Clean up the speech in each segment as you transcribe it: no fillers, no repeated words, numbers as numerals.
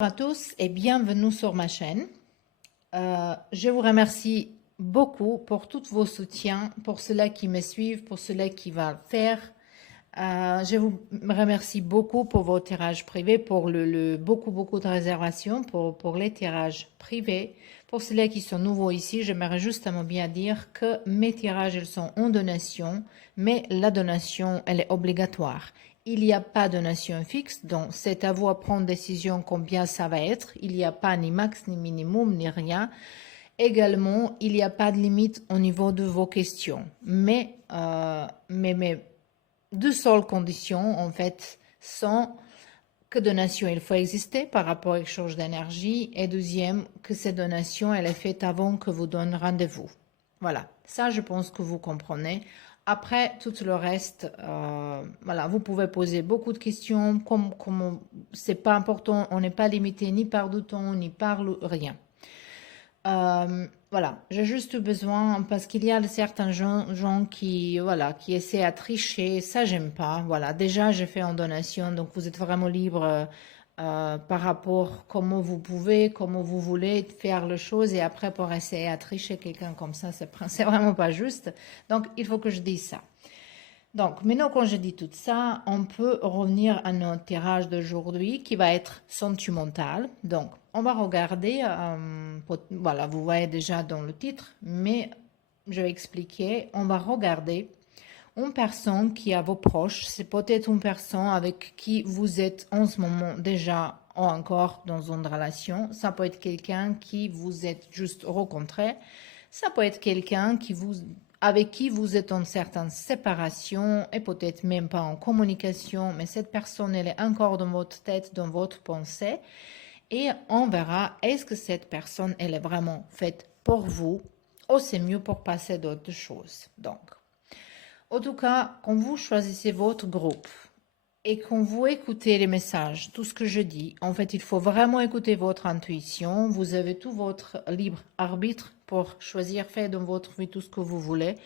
Bonjour à tous et bienvenue sur ma chaîne. Je vous remercie beaucoup pour tous vos soutiens, pour ceux-là qui me suivent, pour ceux-là qui vont le faire. Je vous remercie beaucoup pour vos tirages privés, pour beaucoup de réservations, pour les tirages privés. Pour ceux-là qui sont nouveaux ici, j'aimerais justement bien dire que mes tirages, ils sont en donation, mais la donation, elle est obligatoire. Il n'y a pas de donation fixe, donc c'est à vous à prendre décision combien ça va être. Il n'y a pas ni max, ni minimum, ni rien. Également, il n'y a pas de limite au niveau de vos questions. Mais deux seules conditions, en fait, sont que donation, il faut exister par rapport à l'échange d'énergie. Et deuxième, que cette donation, elle est faite avant que vous donne rendez-vous. Voilà, ça, je pense que vous comprenez. Après, tout le reste, voilà, vous pouvez poser beaucoup de questions. Comme c'est pas important, on n'est pas limité ni par du temps, ni par rien. Voilà, j'ai juste besoin parce qu'il y a certains gens qui, voilà, qui essaient à tricher. Ça, j'aime pas. Voilà, déjà, j'ai fait en donation, donc vous êtes vraiment libre par rapport comment vous pouvez, comment vous voulez faire les choses et après pour essayer à tricher quelqu'un comme ça, c'est vraiment pas juste. Donc, il faut que je dise ça. Donc, maintenant, quand je dis tout ça, on peut revenir à notre tirage d'aujourd'hui qui va être sentimental. Donc, on va regarder, voilà, vous voyez déjà dans le titre, mais je vais expliquer. On va regarder une personne qui a vos proches. C'est peut-être une personne avec qui vous êtes en ce moment déjà ou encore dans une relation. Ça peut être quelqu'un qui vous êtes juste rencontré. Ça peut être quelqu'un avec qui vous êtes en certaine séparation et peut-être même pas en communication, mais cette personne, elle est encore dans votre tête, dans votre pensée. Et on verra, est-ce que cette personne, elle est vraiment faite pour vous ou c'est mieux pour passer d'autres choses. Donc, en tout cas, quand vous choisissez votre groupe et quand vous écoutez les messages, tout ce que je dis, en fait, il faut vraiment écouter votre intuition. Vous avez tout votre libre arbitre pour choisir, faire dans votre vie tout ce que vous voulez.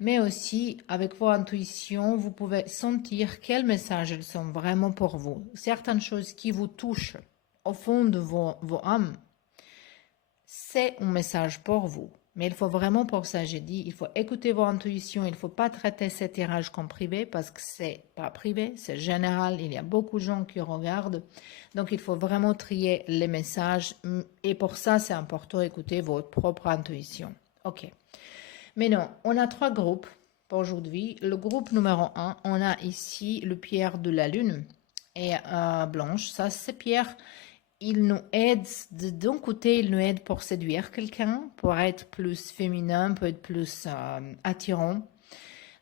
Mais aussi, avec vos intuitions, vous pouvez sentir quels messages ils sont vraiment pour vous. Certaines choses qui vous touchent au fond de vos âmes, c'est un message pour vous. Mais il faut vraiment, pour ça, j'ai dit, il faut écouter vos intuitions. Il ne faut pas traiter ces tirages comme privé parce que c'est pas privé, c'est général. Il y a beaucoup de gens qui regardent. Donc, il faut vraiment trier les messages. Et pour ça, c'est important d'écouter votre propre intuition. OK. Maintenant, on a trois groupes pour aujourd'hui. Le groupe numéro un, on a ici le pierre de la lune et blanche. Ça, c'est pierre. Il nous aide, d'un côté, il nous aide pour séduire quelqu'un, pour être plus féminin, pour être plus attirant.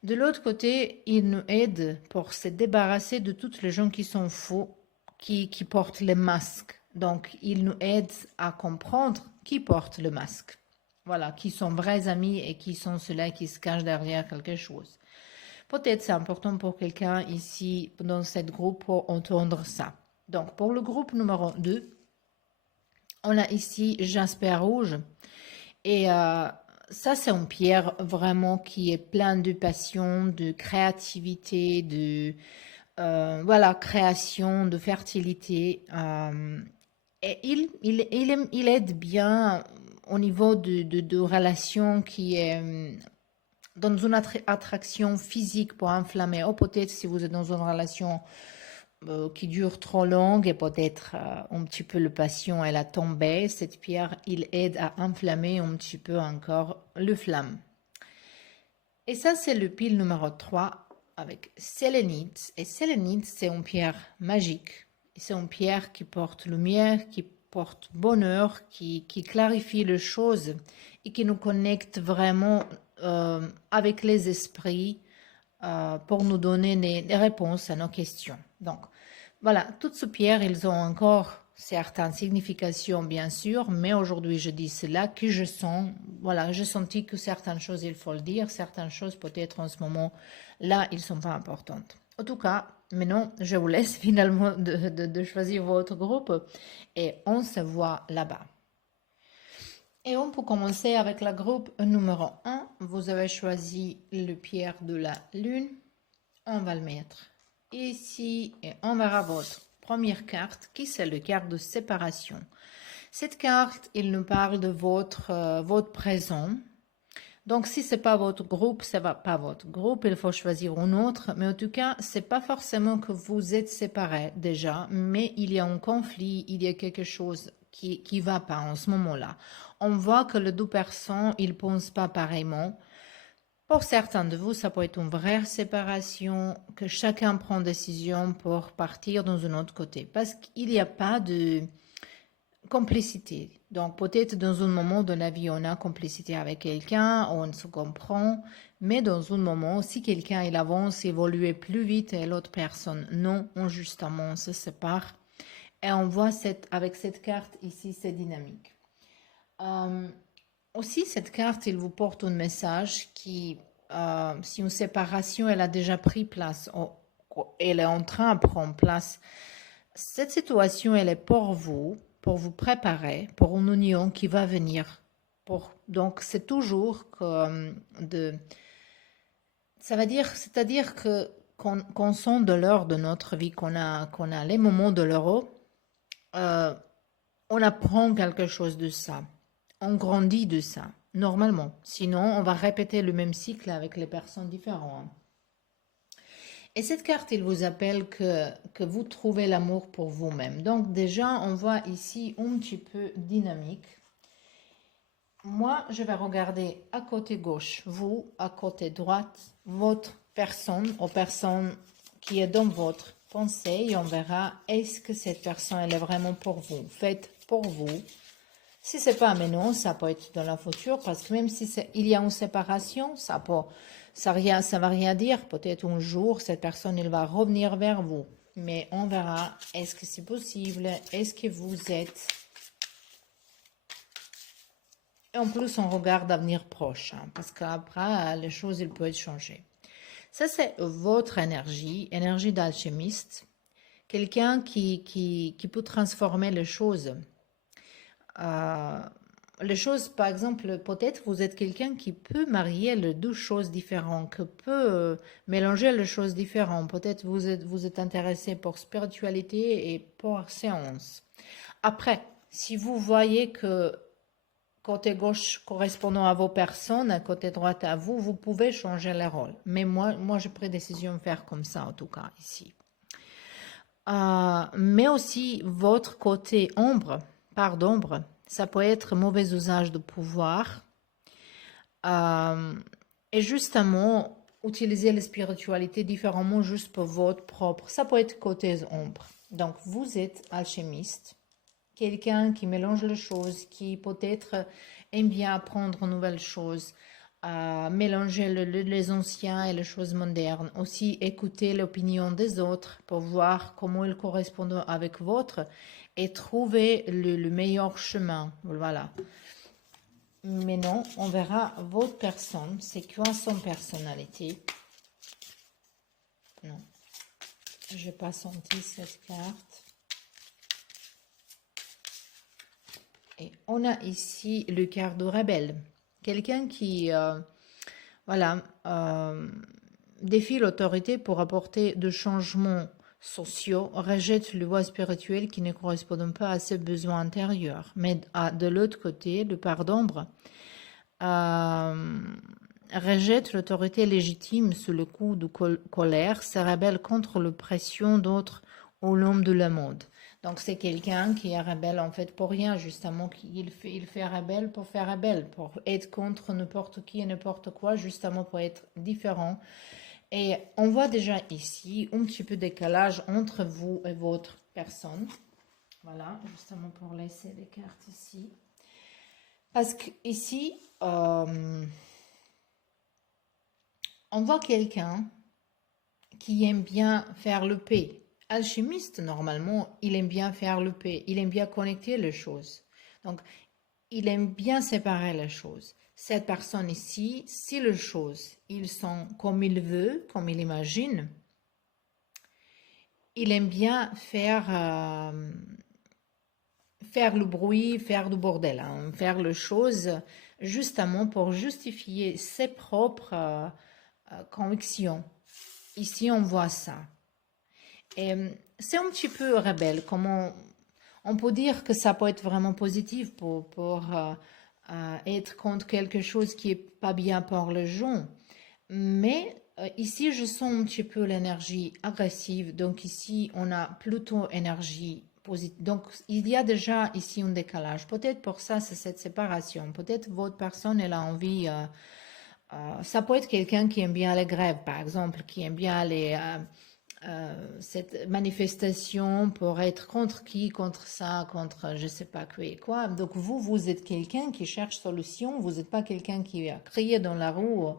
De l'autre côté, il nous aide pour se débarrasser de toutes les gens qui sont faux, qui portent les masques. Donc, il nous aide à comprendre qui porte le masque. Voilà, qui sont vrais amis et qui sont ceux-là qui se cachent derrière quelque chose. Peut-être c'est important pour quelqu'un ici dans cette groupe pour entendre ça. Donc, pour le groupe numéro 2, on a ici Jasper rouge. Et ça, c'est une pierre vraiment qui est pleine de passion, de créativité, de voilà, création, de fertilité. Et il aide bien au niveau de relation qui est dans une attraction physique pour inflammer. Ou peut-être si vous êtes dans une relation qui dure trop longue et peut-être un petit peu le passion elle a tombé, cette pierre, il aide à enflammer un petit peu encore le flamme. Et ça, c'est le pile numéro 3 avec sélénite. Et sélénite, c'est une pierre magique. C'est une pierre qui porte lumière, qui porte bonheur, qui clarifie les choses et qui nous connecte vraiment avec les esprits pour nous donner des réponses à nos questions. Donc, voilà, toutes ces pierres, ils ont encore certaines significations, bien sûr, mais aujourd'hui, je dis cela que je sens, voilà, j'ai senti que certaines choses, il faut le dire, certaines choses, peut-être en ce moment, là, ils ne sont pas importantes. En tout cas, maintenant, je vous laisse finalement de choisir votre groupe et on se voit là-bas. Et on peut commencer avec le groupe numéro 1. Vous avez choisi le pierre de la lune. On va le mettre ici et on verra votre première carte, qui c'est le carte de séparation. Cette carte, il nous parle de votre présent. Donc, si c'est pas votre groupe, ça va pas votre groupe, il faut choisir un autre. Mais en tout cas, c'est pas forcément que vous êtes séparés déjà, mais il y a un conflit, il y a quelque chose qui va pas en ce moment-là. On voit que les deux personnes, ils pensent pas pareillement. Pour certains de vous, ça peut être une vraie séparation, que chacun prend décision pour partir dans un autre côté, parce qu'il n'y a pas de complicité. Donc peut-être dans un moment de la vie, on a complicité avec quelqu'un, on se comprend, mais dans un moment, si quelqu'un il avance, évolue plus vite et l'autre personne non, on justement se sépare. Et on voit avec cette carte ici, c'est dynamique. Euh, Aussi, cette carte, il vous porte un message qui, si une séparation, elle a déjà pris place, elle est en train de prendre place, cette situation, elle est pour vous préparer pour une union qui va venir. Donc, c'est toujours que ça va dire, c'est-à-dire que qu'on sent de l'heure de notre vie, qu'on a les moments de l'euro, euh, on apprend quelque chose de ça. On grandit de ça, normalement. Sinon, on va répéter le même cycle avec les personnes différentes. Et cette carte, il vous appelle que vous trouvez l'amour pour vous-même. Donc déjà, on voit ici un petit peu dynamique. Moi, je vais regarder à côté gauche, vous, à côté droite, votre personne, aux personnes qui est dans votre pensée, et on verra est-ce que cette personne, elle est vraiment pour vous, faite pour vous. Si c'est pas maintenant, ça peut être dans la future, parce que même si il y a une séparation, ça va rien dire. Peut-être un jour, cette personne, elle va revenir vers vous. Mais on verra, est-ce que c'est possible? Est-ce que vous êtes... Et en plus, on regarde l'avenir proche, hein, parce qu'après, les choses, ils peuvent changer. Ça, c'est votre énergie d'alchimiste. Quelqu'un qui peut transformer les choses. Les choses, par exemple, peut-être vous êtes quelqu'un qui peut marier les deux choses différentes, qui peut mélanger les choses différentes. Peut-être vous êtes intéressé pour spiritualité et pour séance. Après, si vous voyez que côté gauche correspondant à vos personnes, côté droite à vous, vous pouvez changer les rôles. Mais moi j'ai pris décision de faire comme ça, en tout cas, ici. Mais aussi votre côté ombre, part d'ombre, ça peut être mauvais usage de pouvoir. Et justement, utiliser la spiritualité différemment juste pour votre propre. Ça peut être côté ombre. Donc, vous êtes alchimiste, quelqu'un qui mélange les choses, qui peut-être aime bien apprendre de nouvelles choses, mélanger les anciens et les choses modernes. Aussi, écouter l'opinion des autres pour voir comment ils correspondent avec votre et trouver le meilleur chemin. Voilà. Maintenant, on verra votre personne. C'est quoi son personnalité? Non, je n'ai pas senti cette carte. Et on a ici le carte de rebelle. Quelqu'un qui, voilà, défie l'autorité pour apporter de changements sociaux, rejette le voie spirituel qui ne correspond pas à ses besoins intérieurs. Mais de l'autre côté, le part d'ombre rejette l'autorité légitime sous le coup de colère, se rebelle contre l'oppression d'autres ou l'homme de la mode. Donc c'est quelqu'un qui est rebelle en fait pour rien, justement, il fait rebelle pour faire rebelle, pour être contre n'importe qui et n'importe quoi, justement pour être différent. Et on voit déjà ici un petit peu de décalage entre vous et votre personne. Voilà, justement pour laisser les cartes ici. Parce qu'ici, on voit quelqu'un qui aime bien faire le paix. Alchimiste, normalement, il aime bien faire le paix. Il aime bien connecter les choses. Donc, il aime bien séparer les choses. Cette personne ici, si les choses, ils sont comme il veut, comme il imagine, il aime bien faire le bruit, faire du bordel, hein, faire les choses justement pour justifier ses propres convictions. Ici, on voit ça. Et c'est un petit peu rebelle. Comment on peut dire que ça peut être vraiment positif pour être contre quelque chose qui est pas bien pour les gens. Mais ici, je sens un petit peu l'énergie agressive. Donc ici, on a plutôt énergie positive. Donc il y a déjà ici un décalage. Peut-être pour ça, c'est cette séparation. Peut-être votre personne, elle a envie. Ça peut être quelqu'un qui aime bien les grèves, par exemple, qui aime bien cette manifestation pour être contre qui, contre ça, contre je sais pas quoi et quoi. Donc vous êtes quelqu'un qui cherche solution. Vous n'êtes pas quelqu'un qui va crier dans la roue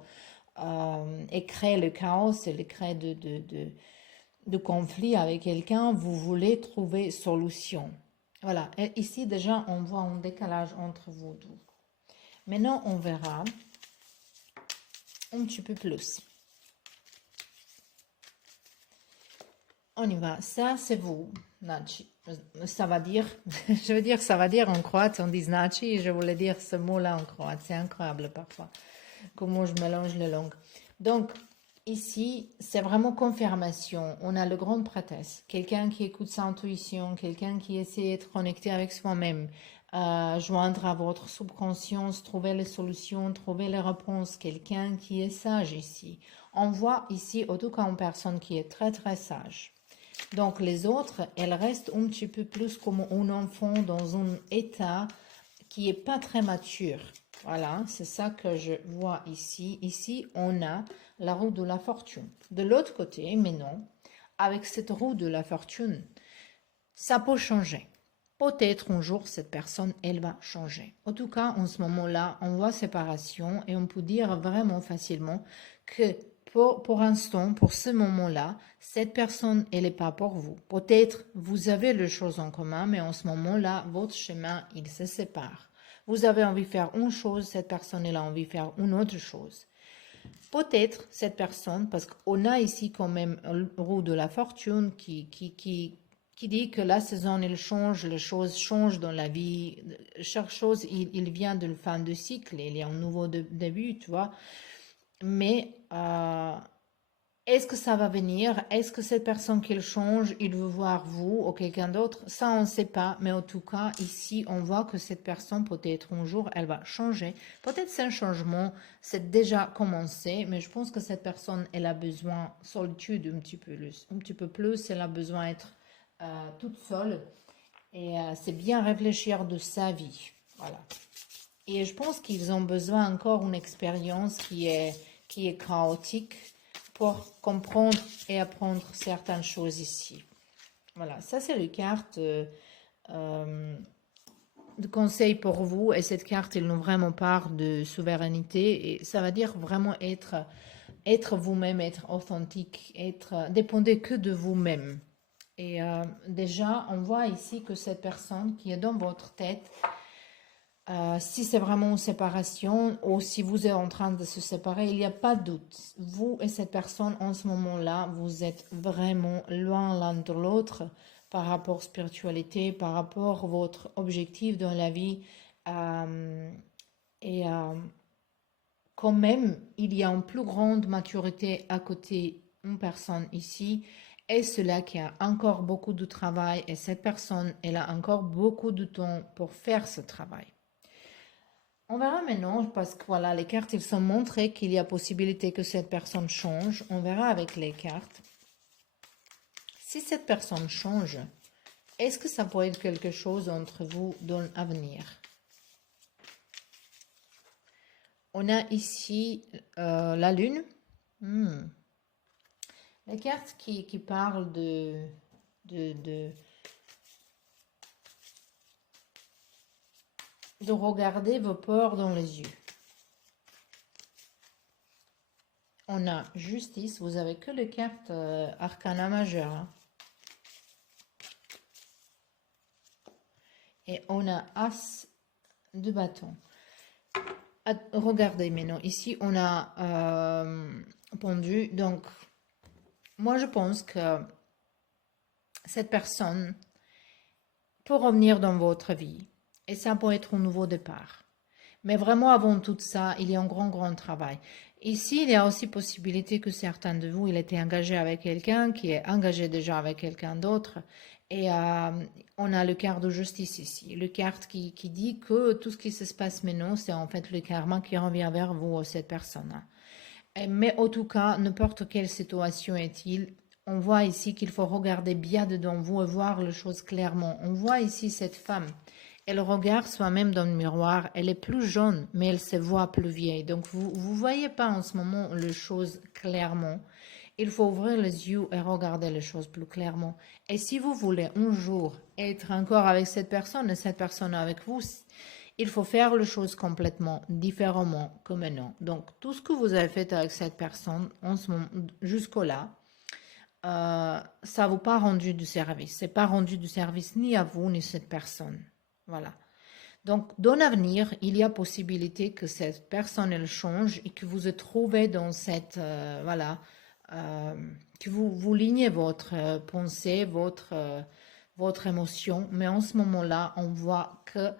et créer le chaos et le créer de conflit avec quelqu'un. Vous voulez trouver solution. Voilà. Et ici déjà on voit un décalage entre vous deux. Maintenant on verra un petit peu plus. On y va. Ça, c'est vous, Nachi. Ça va dire, je veux dire, ça va dire en croate, on dit Nachi, et je voulais dire ce mot-là en croate. C'est incroyable parfois, comment je mélange les langues. Donc, ici, c'est vraiment confirmation. On a le grand prêtresse, quelqu'un qui écoute sa intuition, quelqu'un qui essaie d'être connecté avec soi-même, joindre à votre subconscience, trouver les solutions, trouver les réponses, quelqu'un qui est sage ici. On voit ici, en tout cas, une personne qui est très très sage. Donc les autres, elles restent un petit peu plus comme un enfant dans un état qui est pas très mature. Voilà, c'est ça que je vois ici. Ici, on a la roue de la fortune. De l'autre côté, mais non, avec cette roue de la fortune, ça peut changer. Peut-être un jour, cette personne, elle va changer. En tout cas, en ce moment-là, on voit séparation et on peut dire vraiment facilement que pour l'instant, pour ce moment-là, cette personne, elle n'est pas pour vous. Peut-être vous avez les choses en commun, mais en ce moment-là, votre chemin, il se sépare. Vous avez envie de faire une chose, cette personne, elle a envie de faire une autre chose. Peut-être cette personne, parce qu'on a ici quand même une roue de la fortune qui dit que la saison, elle change, les choses changent dans la vie. Chaque chose, il vient de la fin de cycle, il y a un nouveau début, tu vois. Mais est-ce que ça va venir? Est-ce que cette personne qu'il change, il veut voir vous ou quelqu'un d'autre? Ça, on ne sait pas. Mais en tout cas, ici, on voit que cette personne, peut-être un jour, elle va changer. Peut-être c'est un changement, c'est déjà commencé, mais je pense que cette personne, elle a besoin de solitude un petit peu plus. Un petit peu plus, elle a besoin d'être toute seule. Et c'est bien réfléchir de sa vie. Voilà. Et je pense qu'ils ont besoin encore d'une expérience qui est chaotique pour comprendre et apprendre certaines choses ici. Voilà, ça c'est les cartes de conseil pour vous. Et cette carte, elle nous vraiment part de souveraineté. Et ça va dire vraiment être vous-même, être authentique, dépendre que de vous-même. Et déjà, on voit ici que cette personne qui est dans votre tête, si c'est vraiment une séparation ou si vous êtes en train de se séparer, il n'y a pas de doute. Vous et cette personne, en ce moment-là, vous êtes vraiment loin l'un de l'autre par rapport à spiritualité, par rapport à votre objectif dans la vie. Euh, et quand même, il y a une plus grande maturité à côté d'une personne ici. Et cela qui a encore beaucoup de travail et cette personne, elle a encore beaucoup de temps pour faire ce travail. On verra maintenant, parce que voilà, les cartes, ils sont montrés qu'il y a possibilité que cette personne change. On verra avec les cartes. Si cette personne change, est-ce que ça peut être quelque chose entre vous dans l'avenir? On a ici la lune. Les cartes qui parlent de regarder vos peurs dans les yeux. On a justice, vous avez que les cartes arcana majeure. Hein. Et on a as de bâton. Regardez maintenant, ici on a pendu. Donc, moi je pense que cette personne peut revenir dans votre vie. Et ça peut être un nouveau départ. Mais vraiment, avant tout ça, il y a un grand, grand travail. Ici, il y a aussi possibilité que certains de vous, il était engagé avec quelqu'un qui est engagé déjà avec quelqu'un d'autre. Et on a le carte de justice ici. Le carte qui dit que tout ce qui se passe maintenant, c'est en fait le karma qui revient vers vous, cette personne. Mais en tout cas, n'importe quelle situation est-il, on voit ici qu'il faut regarder bien dedans vous et voir les choses clairement. On voit ici cette femme. Elle regarde soi-même dans le miroir. Elle est plus jeune, mais elle se voit plus vieille. Donc, vous voyez pas en ce moment les choses clairement. Il faut ouvrir les yeux et regarder les choses plus clairement. Et si vous voulez un jour être encore avec cette personne et cette personne avec vous, il faut faire les choses complètement différemment que maintenant. Donc, tout ce que vous avez fait avec cette personne en ce moment, jusqu'au-là, ça ne vous pas rendu du service. C'est pas rendu du service ni à vous ni à cette personne. Voilà. Donc, dans l'avenir, il y a possibilité que cette personne elle change et que vous vous trouvez dans cette voilà, euh, que vous lignez votre pensée, votre émotion. Mais en ce moment-là, on voit que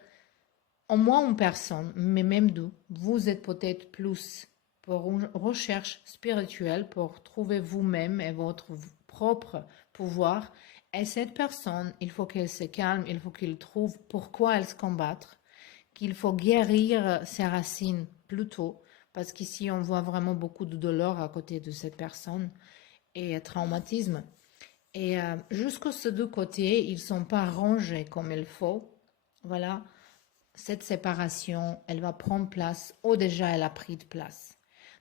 au moins une personne, mais même deux, vous êtes peut-être plus pour une recherche spirituelle, pour trouver vous-même et votre propre pouvoir. Et cette personne, il faut qu'elle se calme, il faut qu'elle trouve pourquoi elle se combattre, qu'il faut guérir ses racines plus tôt, parce qu'ici on voit vraiment beaucoup de douleur à côté de cette personne et traumatisme. Et jusqu'à ces deux côtés, ils ne sont pas rangés comme il faut. Voilà, cette séparation, elle va prendre place ou déjà elle a pris de place.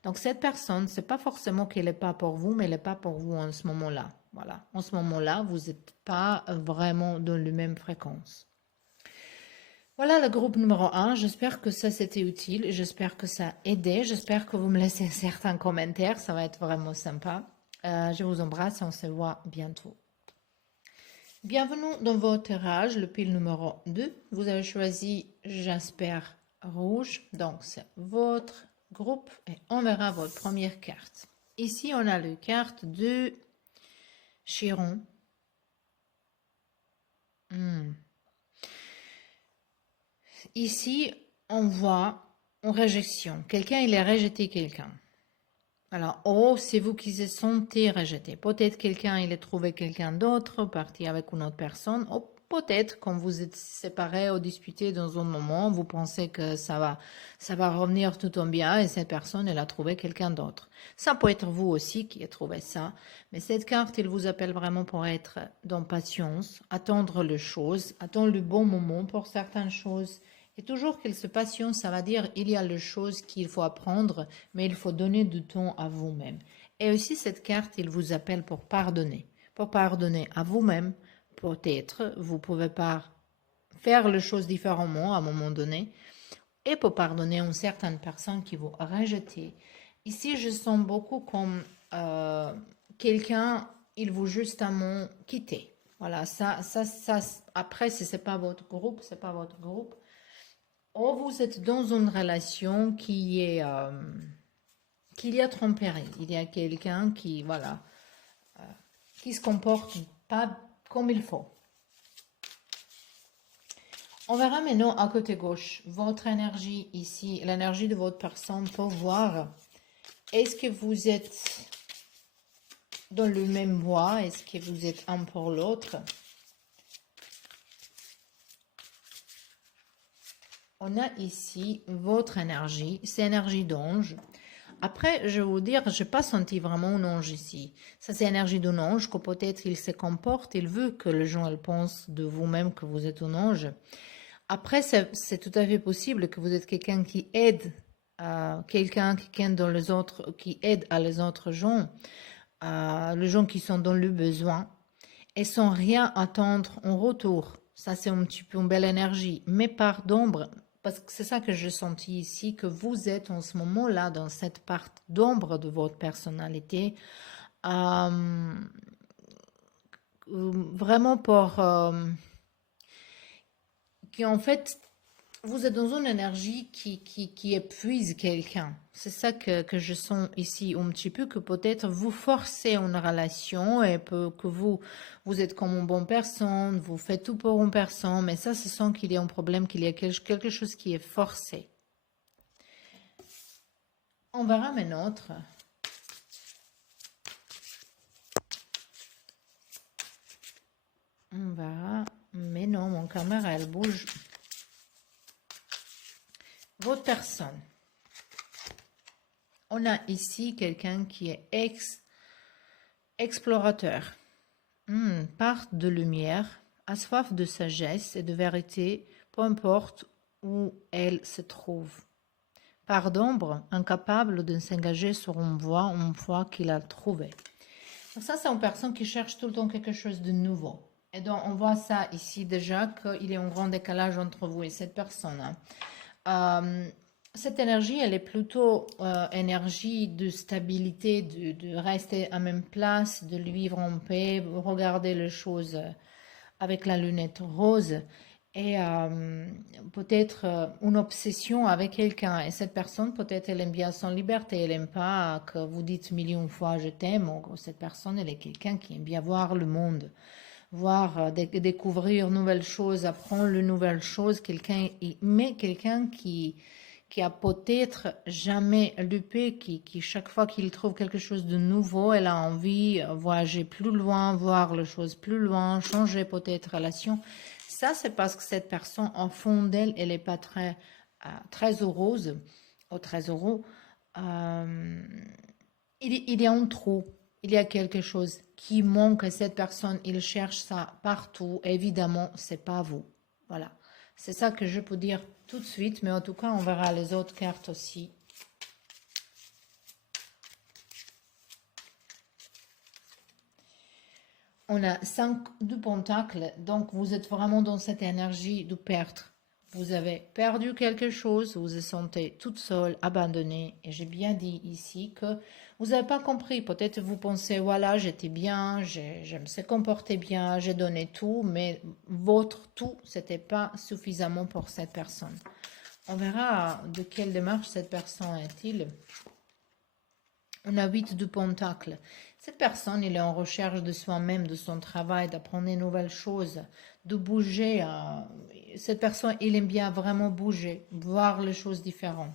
Donc cette personne, c'est pas forcément qu'elle n'est pas pour vous, mais elle n'est pas pour vous en ce moment-là. Voilà, en ce moment-là, vous n'êtes pas vraiment dans la même fréquence. Voilà le groupe numéro un. J'espère que ça c'était utile. J'espère que ça a aidé. J'espère que vous me laissez certains commentaires. Ça va être vraiment sympa. Je vous embrasse et on se voit bientôt. Bienvenue dans votre tirage, le pile numéro 2. Vous avez choisi Jasper rouge. Donc c'est votre groupe et on verra votre première carte. Ici on a la carte de Chiron. Ici, on voit une réjection. Quelqu'un, il a rejeté quelqu'un. Alors, oh, c'est vous qui se sentez rejeté. Peut-être quelqu'un, il a trouvé quelqu'un d'autre, parti avec une autre personne. Ou peut-être, quand vous êtes séparés ou disputés dans un moment, vous pensez que ça va revenir tout en bien et cette personne, elle a trouvé quelqu'un d'autre. Ça peut être vous aussi qui avez trouvé ça. Mais cette carte, il vous appelle vraiment pour être dans patience, attendre les choses, attendre le bon moment pour certaines choses. Et toujours qu'il se patience, ça va dire il y a les choses qu'il faut apprendre, mais il faut donner du temps à vous-même. Et aussi cette carte, il vous appelle pour pardonner. Pour pardonner à vous-même, peut-être, vous pouvez pas faire les choses différemment à un moment donné, et pour pardonner à une certaine personne qui vous a rejeté. Ici, je sens beaucoup comme quelqu'un, il vous justement quitté. Voilà, après, si c'est pas votre groupe, c'est pas votre groupe. Ou vous êtes dans une relation qui est qu'il y a tromperie. Il y a quelqu'un qui voilà qui se comporte pas comme il faut. On verra maintenant à côté gauche votre énergie ici, l'énergie de votre personne pour voir est-ce que vous êtes dans le même voie, est-ce que vous êtes un pour l'autre. On a ici votre énergie, c'est énergie d'ange. Après, je vais vous dire, je n'ai pas senti vraiment un ange ici. Ça, c'est l'énergie d'un ange, que peut-être il se comporte, il veut que les gens pensent de vous-même que vous êtes un ange. Après, c'est tout à fait possible que vous êtes quelqu'un qui aide, quelqu'un qui aide dans les autres, qui aide à les autres gens, les gens qui sont dans le besoin, et sans rien attendre en retour. Ça, c'est un petit peu une belle énergie, mais par d'ombre. Parce que c'est ça que je sentis ici, que vous êtes en ce moment-là dans cette part d'ombre de votre personnalité, vraiment pour qui en fait vous êtes dans une énergie qui épuise quelqu'un. C'est ça que je sens ici un petit peu, que peut-être vous forcez une relation et que vous êtes comme une bonne personne, vous faites tout pour une personne, mais ça, ce sent qu'il y a un problème, qu'il y a quelque chose qui est forcé. On verra maintenant autre. On verra. Mais non, mon caméra, elle bouge. Votre personne. On a ici quelqu'un qui est explorateur. Part de lumière, a soif de sagesse et de vérité, peu importe où elle se trouve. Part d'ombre, incapable de s'engager sur une voie qu'il a trouvée. Donc ça, c'est une personne qui cherche tout le temps quelque chose de nouveau. Et donc, on voit ça ici déjà, qu'il y a un grand décalage entre vous et cette personne. Cette énergie, elle est plutôt énergie de stabilité, de rester à même place, de vivre en paix, regarder les choses avec la lunette rose et peut-être une obsession avec quelqu'un. Et cette personne, peut-être, elle aime bien son liberté, elle n'aime pas que vous dites millions de fois je t'aime. Cette personne, elle est quelqu'un qui aime bien voir le monde, voir, découvrir de nouvelles choses, apprendre de nouvelles choses. Mais quelqu'un qui a peut-être jamais loupé, qui chaque fois qu'il trouve quelque chose de nouveau, elle a envie de voyager plus loin, voir les choses plus loin, changer peut-être relation. Ça, c'est parce que cette personne, en fond d'elle, elle n'est pas très heureuse, ou très heureux. Il y a un trou, il y a quelque chose qui manque à cette personne, il cherche ça partout. Évidemment, c'est pas vous. Voilà. C'est ça que je peux dire tout de suite, mais en tout cas, on verra les autres cartes aussi. On a 5 de pentacles, donc vous êtes vraiment dans cette énergie de perdre. Vous avez perdu quelque chose, vous vous sentez toute seule, abandonnée. Et j'ai bien dit ici que vous n'avez pas compris. Peut-être vous pensez, voilà, j'étais bien, je me suis comporté bien, j'ai donné tout, mais votre tout, c'était pas suffisamment pour cette personne. On verra de quelle démarche cette personne est-il. On a 8 de pentacles. Cette personne, il est en recherche de soi-même, de son travail, d'apprendre de nouvelles choses, de bouger. Cette personne, il aime bien vraiment bouger, voir les choses différentes.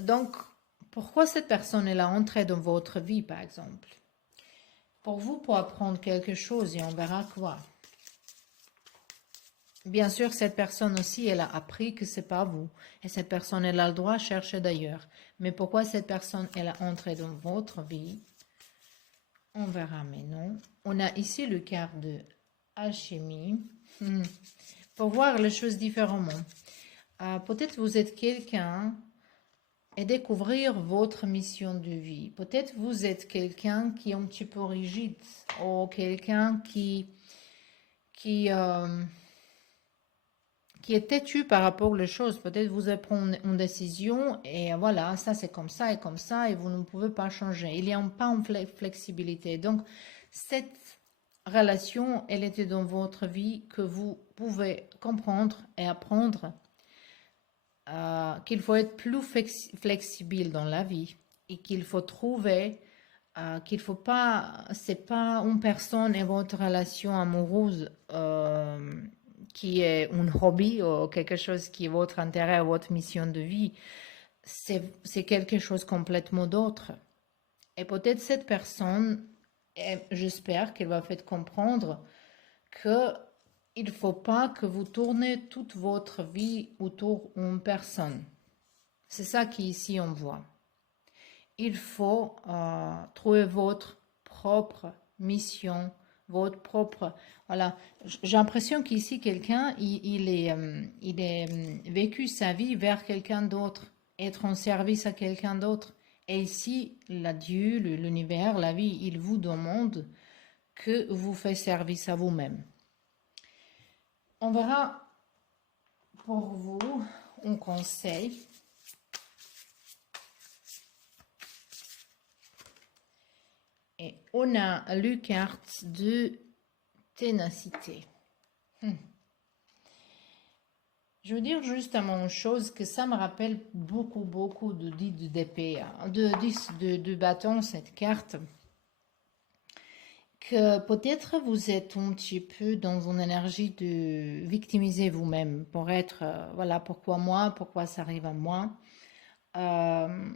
Donc, pourquoi cette personne est entrée dans votre vie, par exemple? Pour vous, pour apprendre quelque chose, et on verra quoi. Bien sûr, cette personne aussi, elle a appris que c'est pas vous. Et cette personne, elle a le droit de chercher d'ailleurs. Mais pourquoi cette personne, elle a entré dans votre vie? On verra maintenant. On a ici le carte de alchimie. Pour voir les choses différemment. Peut-être vous êtes quelqu'un et découvrir votre mission de vie. Peut-être vous êtes quelqu'un qui est un petit peu rigide ou quelqu'un qui est têtu par rapport aux choses. Peut-être vous allez prendre une décision et voilà, ça c'est comme ça et vous ne pouvez pas changer. Il n'y a pas une flexibilité. Donc, cette relation, elle était dans votre vie que vous pouvez comprendre et apprendre qu'il faut être plus flexible dans la vie et qu'il faut trouver qu'il faut pas, c'est pas une personne et votre relation amoureuse qui est un hobby ou quelque chose qui est votre intérêt ou votre mission de vie. C'est quelque chose complètement d'autre. Et peut-être cette personne, j'espère qu'elle va faire comprendre que il faut pas que vous tournez toute votre vie autour d'une personne. C'est ça qu'ici on voit. Il faut trouver votre propre mission, votre propre... Voilà, j'ai l'impression qu'ici, quelqu'un, il est vécu sa vie vers quelqu'un d'autre, être en service à quelqu'un d'autre. Et ici, la Dieu, l'univers, la vie, il vous demande que vous faites service à vous-même. On verra pour vous un conseil. Et on a la carte de ténacité. Je veux dire justement une chose que ça me rappelle beaucoup de 10 d'épée, de 10 de bâton, cette carte. Que peut-être vous êtes un petit peu dans une énergie de victimiser vous-même pour être, voilà, pourquoi moi, pourquoi ça arrive à moi. Euh,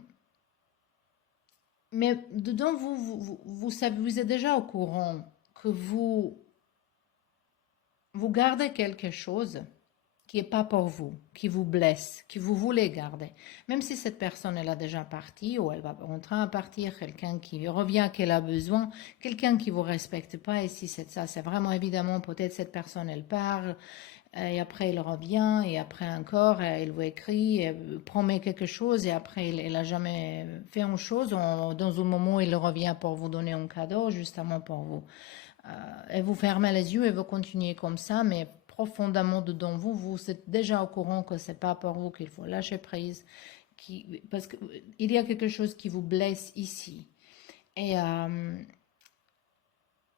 mais dedans, vous savez, vous êtes déjà au courant que vous gardez quelque chose qui n'est pas pour vous, qui vous blesse, qui vous voulez garder. Même si cette personne, elle a déjà parti ou elle va en train de partir, quelqu'un qui revient, qu'elle a besoin, quelqu'un qui vous respecte pas, et si c'est ça, c'est vraiment évidemment, peut-être cette personne, elle part, et après elle revient, et après encore, elle vous écrit, elle promet quelque chose, et après elle a jamais fait une chose, dans un moment, il revient pour vous donner un cadeau, justement pour vous et vous fermez les yeux et vous continuez comme ça, mais profondément dedans vous, vous êtes déjà au courant que c'est pas pour vous qu'il faut lâcher prise, parce qu'il y a quelque chose qui vous blesse ici. Et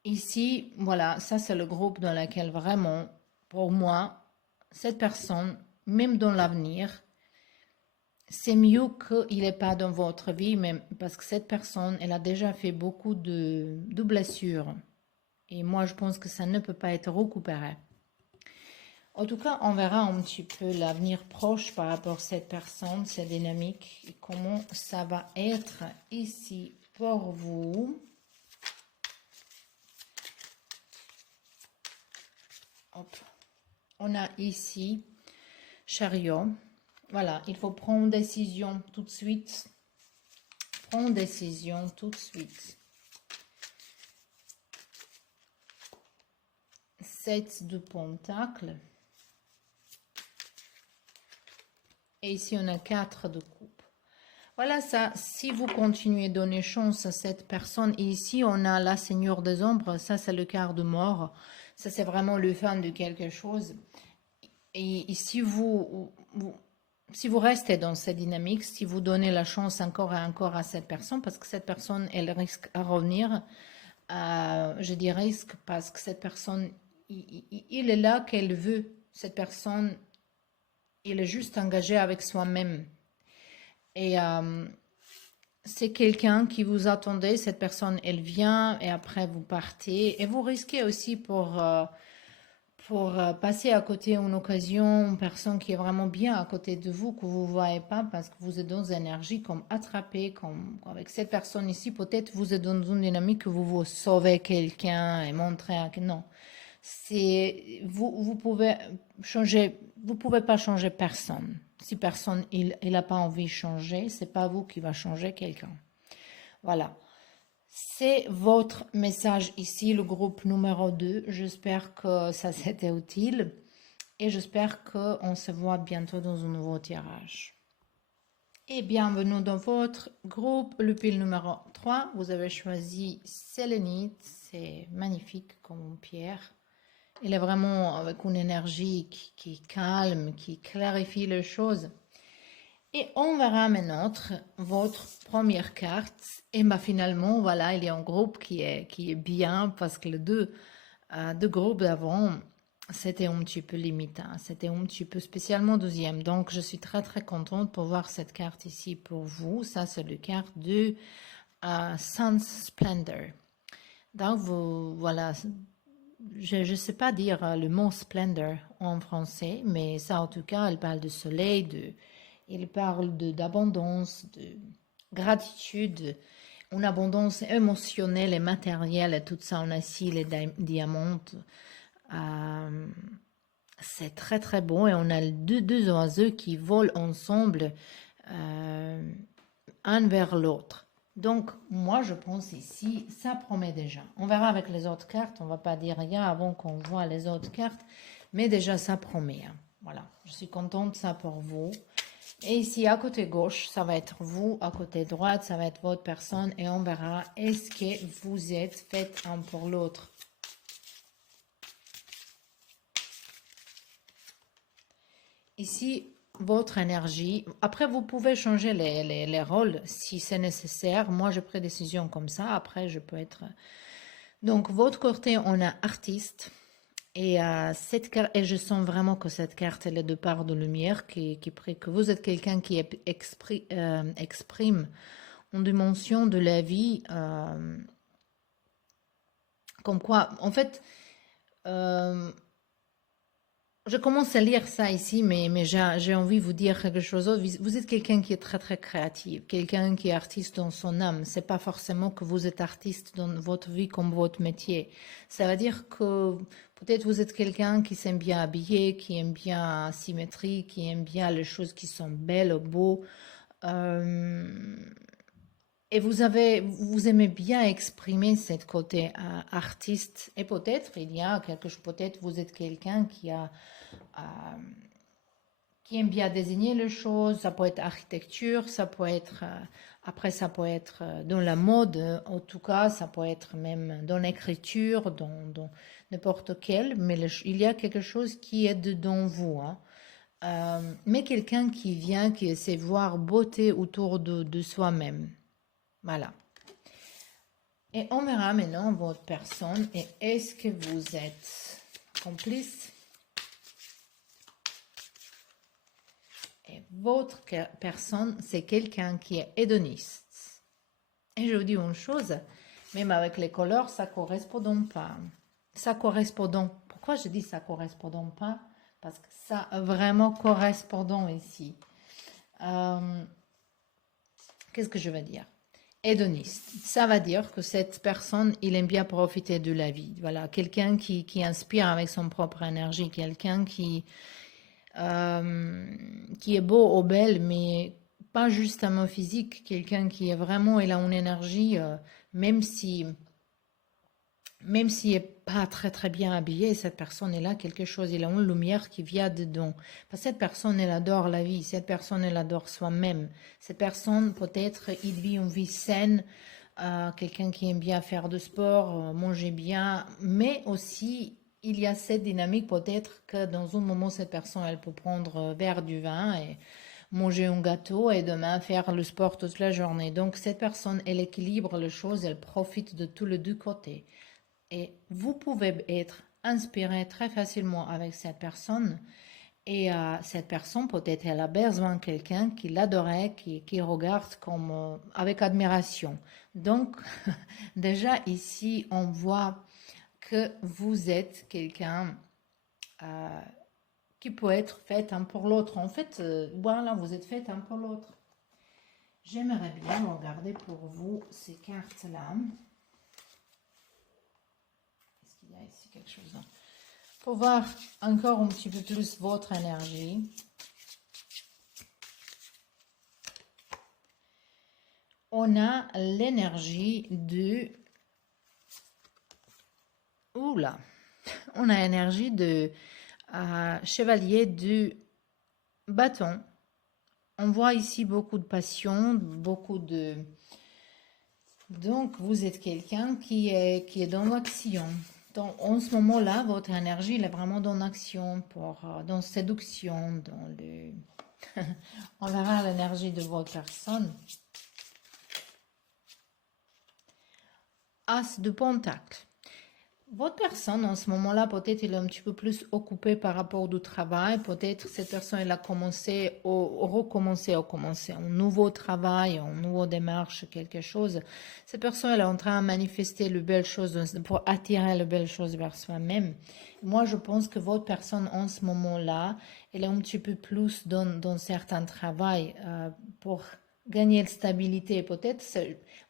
ici, voilà, ça c'est le groupe dans lequel vraiment, pour moi, cette personne, même dans l'avenir, c'est mieux qu'il n'est pas dans votre vie, même parce que cette personne, elle a déjà fait beaucoup de blessures. Et moi, je pense que ça ne peut pas être récupéré. En tout cas, on verra un petit peu l'avenir proche par rapport à cette personne, cette dynamique, et comment ça va être ici pour vous. Hop. On a ici chariot. Voilà, il faut prendre décision tout de suite. Prendre décision tout de suite. 7 de pentacles. Et ici, on a 4 de coupe. Voilà ça, si vous continuez à donner chance à cette personne, et ici on a la Seigneur des Ombres, ça c'est le quart de mort, ça c'est vraiment le fin de quelque chose. Et si si vous restez dans cette dynamique, si vous donnez la chance encore et encore à cette personne, parce que cette personne, elle risque à revenir, je dis risque parce que cette personne, il est là qu'elle veut, cette personne, il est juste engagé avec soi-même. Et c'est quelqu'un qui vous attendait, cette personne, elle vient et après vous partez. Et vous risquez aussi pour passer à côté d'une occasion, une personne qui est vraiment bien à côté de vous, que vous ne voyez pas parce que vous êtes dans une énergie comme attrapé, comme avec cette personne ici, peut-être vous êtes dans une dynamique que vous sauvez quelqu'un et montrez que non. Vous pouvez changer, vous pouvez pas changer personne. Si personne il a pas envie de changer, c'est pas vous qui va changer quelqu'un. Voilà. C'est votre message ici, le groupe numéro 2. J'espère que ça c'était utile et j'espère qu'on se voit bientôt dans un nouveau tirage. Et bienvenue dans votre groupe, le pile numéro 3. Vous avez choisi sélénite, c'est magnifique comme pierre. Il est vraiment avec une énergie qui calme, qui clarifie les choses. Et on verra maintenant votre première carte. Et bah finalement, voilà, il y a un groupe qui est bien parce que les deux groupes d'avant, c'était un petit peu limitant. C'était un petit peu spécialement deuxième. Donc, je suis très très contente pour voir cette carte ici pour vous. Ça, c'est la carte de Sun Splendor. Donc, voilà, je ne sais pas dire le mot splendor en français, mais ça en tout cas, elle parle de soleil, il parle d'abondance, de gratitude, une abondance émotionnelle et matérielle, et tout ça en acier, les diamants. Euh, c'est très très bon et on a deux oiseaux qui volent ensemble, euh, un vers l'autre. Donc, moi, je pense ici, ça promet déjà. On verra avec les autres cartes. On va pas dire rien avant qu'on voit les autres cartes. Mais déjà, ça promet. Hein. Voilà. Je suis contente de ça pour vous. Et ici, à côté gauche, ça va être vous. À côté droite, ça va être votre personne. Et on verra, est-ce que vous êtes fait un pour l'autre. Ici, votre énergie. Après, vous pouvez changer les rôles si c'est nécessaire. Moi, je prends décision comme ça. Après, je peux être... Donc, votre côté, on a artiste. Et, cette carte, et je sens vraiment que cette carte, elle est de part de lumière, que vous êtes quelqu'un qui exprime une dimension de la vie, comme quoi, en fait, euh, Je commence à lire ça ici, mais j'ai envie de vous dire quelque chose d'autre. Vous êtes quelqu'un qui est très très créatif, quelqu'un qui est artiste dans son âme. C'est pas forcément que vous êtes artiste dans votre vie comme votre métier. Ça veut dire que peut-être vous êtes quelqu'un qui s'aime bien habiller, qui aime bien la symétrie, qui aime bien les choses qui sont belles, beaux. Euh, et vous aimez bien exprimer cette côté artiste. Et peut-être il y a quelque chose, peut-être vous êtes quelqu'un euh, qui aime bien désigner les choses. Ça peut être architecture, ça peut être, après ça peut être dans la mode, en tout cas, ça peut être même dans l'écriture, dans n'importe quel, mais il y a quelque chose qui est dedans vous, hein. Mais quelqu'un qui vient, qui essaie de voir beauté autour de soi-même. Voilà. Et on verra maintenant votre personne et est-ce que vous êtes complice? Et votre personne, c'est quelqu'un qui est hédoniste. Et je vous dis une chose, même avec les couleurs, ça ne correspond pas. Ça correspond. Pourquoi je dis ça ne correspond pas? Parce que ça vraiment correspondant ici. Qu'est-ce que je veux dire? Hédoniste. Ça veut dire que cette personne, il aime bien profiter de la vie. Voilà, quelqu'un qui inspire avec son propre énergie, quelqu'un qui est beau ou belle, mais pas juste un mot physique, quelqu'un qui est vraiment, il a une énergie, même s'il n'est pas très très bien habillé, cette personne est là, quelque chose, il a une lumière qui vient dedans. Parce que cette personne, elle adore la vie, cette personne, elle adore soi-même. Cette personne, peut-être, il vit une vie saine, quelqu'un qui aime bien faire du sport, manger bien, mais aussi, il y a cette dynamique, peut-être que dans un moment, cette personne, elle peut prendre un verre du vin et manger un gâteau et demain faire le sport toute la journée. Donc, cette personne, elle équilibre les choses, elle profite de tous les deux côtés. Et vous pouvez être inspiré très facilement avec cette personne. Et cette personne, peut-être, elle a besoin de quelqu'un qui l'adorait, qui regarde comme, avec admiration. Donc, déjà ici, on voit que vous êtes quelqu'un euh, qui peut être fait un pour l'autre. En fait, voilà, vous êtes fait un pour l'autre. J'aimerais bien regarder pour vous ces cartes-là. Est-ce qu'il y a ici quelque chose? Pour voir encore un petit peu plus votre énergie. On a l'énergie de... Oula! On a l'énergie de chevalier du bâton. On voit ici beaucoup de passion, beaucoup de... Donc, vous êtes quelqu'un qui est dans l'action. En ce moment-là, votre énergie elle est vraiment dans l'action, dans séduction, dans le... On verra l'énergie de votre personne. As de Pentacle. Votre personne, en ce moment-là, peut-être elle est un petit peu plus occupée par rapport au travail. Peut-être cette personne, elle a recommencé un nouveau travail, une nouvelle démarche, quelque chose. Cette personne, elle est en train de manifester les belles choses pour attirer les belles choses vers soi-même. Moi, je pense que votre personne, en ce moment-là, elle est un petit peu plus dans certains travail pour gagner de stabilité. Peut-être,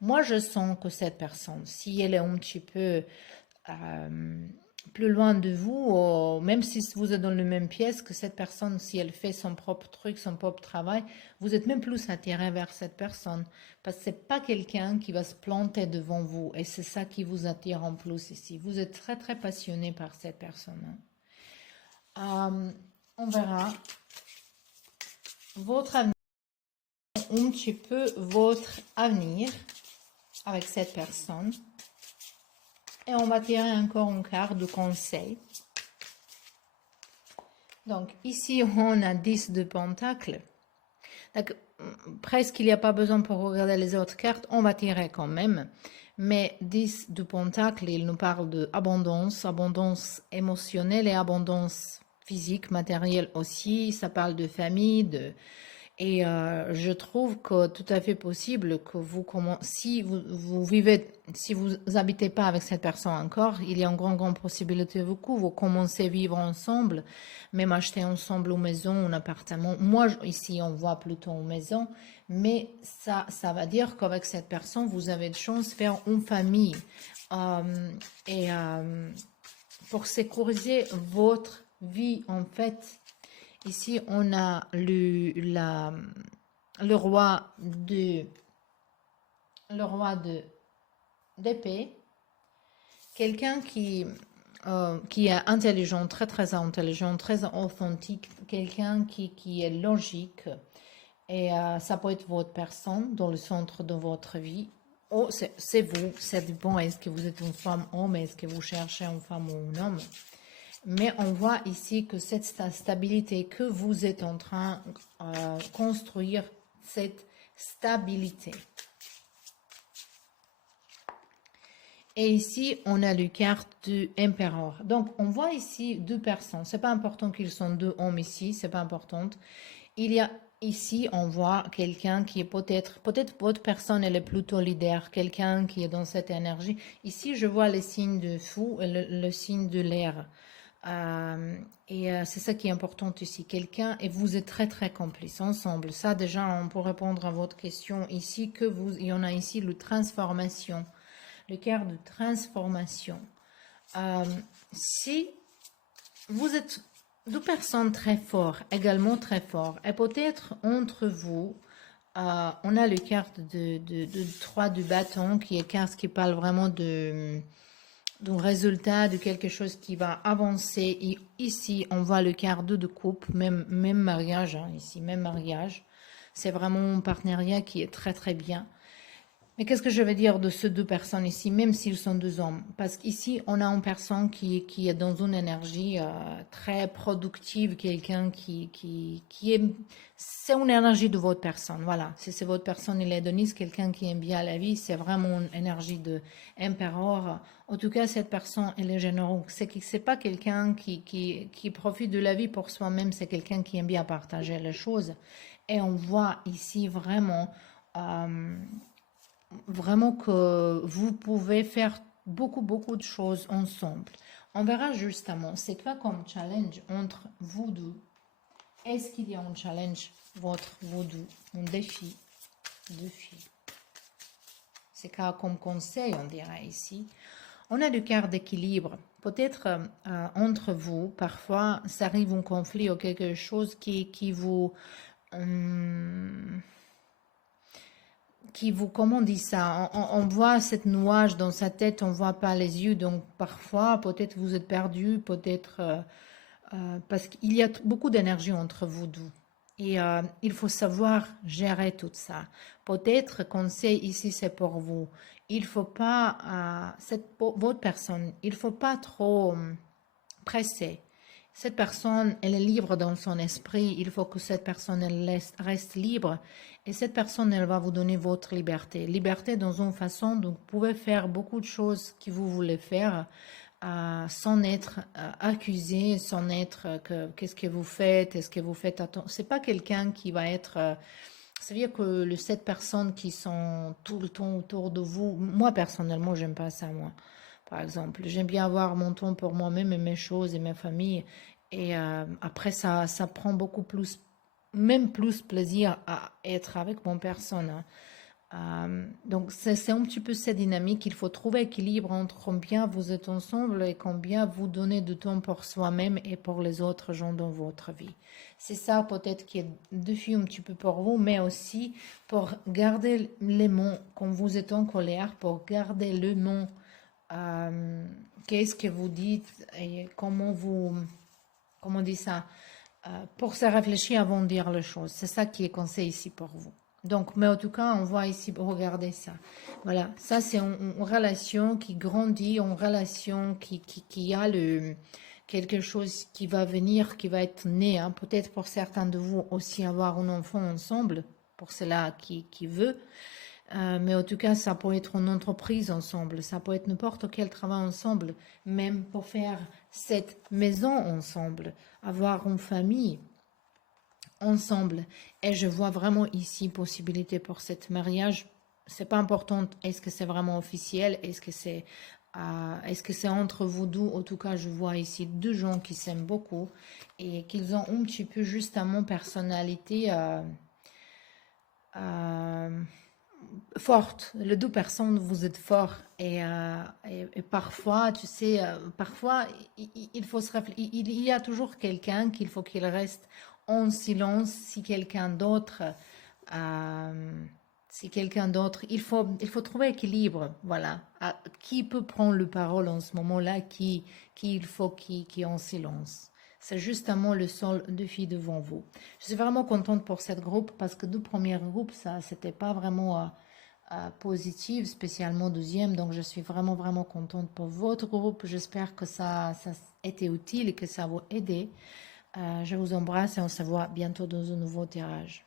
moi, je sens que cette personne, si elle est un petit peu plus loin de vous, même si vous êtes dans la même pièce, que cette personne, si elle fait son propre truc, son propre travail, vous êtes même plus attiré vers cette personne. Parce que c'est pas quelqu'un qui va se planter devant vous. Et c'est ça qui vous attire en plus ici. Vous êtes très très passionné par cette personne, hein. On verra votre avenir, un petit peu votre avenir avec cette personne. Et on va tirer encore une carte de conseil. Donc, ici, on a 10 de Pentacle. Donc, presque, il n'y a pas besoin pour regarder les autres cartes. On va tirer quand même. Mais 10 de Pentacle, il nous parle d'abondance, abondance émotionnelle et abondance physique, matérielle aussi. Ça parle de famille, Et je trouve que tout à fait possible que vous si vous vivez, si vous habitez pas avec cette personne encore, il y a une grande possibilité beaucoup, vous commencez à vivre ensemble, même acheter ensemble une maison, un appartement. Moi, ici, on voit plutôt une maison, mais ça va dire qu'avec cette personne, vous avez de chance de faire une famille. Euh, et pour sécuriser votre vie, en fait, ici, on a le roi de, le roi de d'épée, quelqu'un qui est intelligent, très intelligent, très authentique, quelqu'un qui est logique. Et ça peut être votre personne dans le centre de votre vie. Oh, c'est vous, ça dépend. Est-ce que vous êtes une femme, homme, est-ce que vous cherchez une femme ou un homme? Mais on voit ici que cette stabilité que vous êtes en train de construire, cette stabilité. Et ici, on a le carte du empereur. Donc, on voit ici deux personnes. C'est pas important qu'ils sont deux hommes ici, c'est pas important. Il y a ici, on voit quelqu'un qui est peut-être votre personne, elle est plutôt leader, quelqu'un qui est dans cette énergie. Ici, je vois les signes de fou et le signe de l'air. C'est ça qui est important ici. Quelqu'un, et vous êtes très complices ensemble. Ça, déjà, on peut répondre à votre question ici, il y en a ici le transformation, le cœur de transformation. Si vous êtes deux personnes très fortes, également très fortes, et peut-être entre vous, on a le carte de 3 du bâton, qui est carte qui parle vraiment d'un résultat, de quelque chose qui va avancer. Et ici, on voit le quart de coupe, même mariage, hein, ici, même mariage. C'est vraiment un partenariat qui est très bien. Mais qu'est-ce que je veux dire de ces deux personnes ici, même s'ils sont deux hommes? Parce qu'ici, on a une personne qui est dans une énergie très productive, quelqu'un qui est... C'est une énergie de votre personne, voilà. Si c'est votre personne, il est Denise, quelqu'un qui aime bien la vie, c'est vraiment une énergie de empereur. En tout cas, cette personne, elle est généreuse. C'est pas quelqu'un qui profite de la vie pour soi-même, c'est quelqu'un qui aime bien partager les choses. Et on voit ici vraiment... euh, vraiment que vous pouvez faire beaucoup de choses ensemble. On verra justement, c'est quoi comme challenge entre vous deux? Est-ce qu'il y a un challenge, vous deux, un défi? C'est quoi comme conseil, on dirait ici? On a le quart d'équilibre. Peut-être entre vous, parfois, ça arrive un conflit ou quelque chose qui vous... hum, comment on dit ça, on voit cette nuage dans sa tête, on voit pas les yeux, donc parfois, peut-être vous êtes perdu, peut-être parce qu'il y a beaucoup d'énergie entre vous deux. Et il faut savoir gérer tout ça. Peut-être conseil ici, c'est pour vous. Il faut pas, votre personne, il faut pas trop presser. Cette personne, elle est libre dans son esprit. Il faut que cette personne elle reste libre. Et cette personne, elle va vous donner votre liberté. Liberté dans une façon dont vous pouvez faire beaucoup de choses que vous voulez faire sans être accusé, sans être qu'est-ce que vous faites, est-ce que vous faites attention. C'est pas quelqu'un qui va être... c'est-à-dire que les 7 personnes qui sont tout le temps autour de vous, moi personnellement, j'aime pas ça, moi. Par exemple, j'aime bien avoir mon temps pour moi-même et mes choses et ma famille. Et après, ça prend beaucoup plus, même plus plaisir à être avec mon personne, hein. Donc, c'est un petit peu cette dynamique. Il faut trouver équilibre entre combien vous êtes ensemble et combien vous donnez de temps pour soi-même et pour les autres gens dans votre vie. C'est ça peut-être qui est défi un petit peu pour vous, mais aussi pour garder les mots quand vous êtes en colère, pour garder le mot qu'est-ce que vous dites et comment on dit ça, pour se réfléchir avant de dire les choses. C'est ça qui est conseil ici pour vous. Donc, mais en tout cas, on voit ici, regardez ça. Voilà, ça c'est une relation qui grandit, une relation qui a quelque chose qui va venir, qui va être né, hein. Peut-être pour certains de vous aussi avoir un enfant ensemble, pour cela qui veut. Mais en tout cas, ça peut être une entreprise ensemble, ça peut être n'importe quel travail ensemble, même pour faire cette maison ensemble, avoir une famille. ensemble. Et je vois vraiment ici possibilité pour cet mariage. C'est pas important, est-ce que c'est vraiment officiel, est-ce que c'est entre vous deux. En tout cas, je vois ici deux gens qui s'aiment beaucoup et qu'ils ont un petit peu justement personnalité euh, forte. Les deux personnes, vous êtes forts. Et parfois, tu sais, parfois, il faut se réfléchir. Il y a toujours quelqu'un qu'il faut qu'il reste en silence si quelqu'un d'autre, euh, il faut trouver équilibre. Voilà. Qui peut prendre le parole en ce moment-là, qui il faut qui est en silence. C'est justement le seul défi devant vous. Je suis vraiment contente pour cette groupe parce que deux premiers groupes, ça, c'était pas vraiment positive, spécialement deuxième. Donc, je suis vraiment, vraiment contente pour votre groupe. J'espère que ça a été utile et que ça vous aidé. Je vous embrasse et on se voit bientôt dans un nouveau tirage.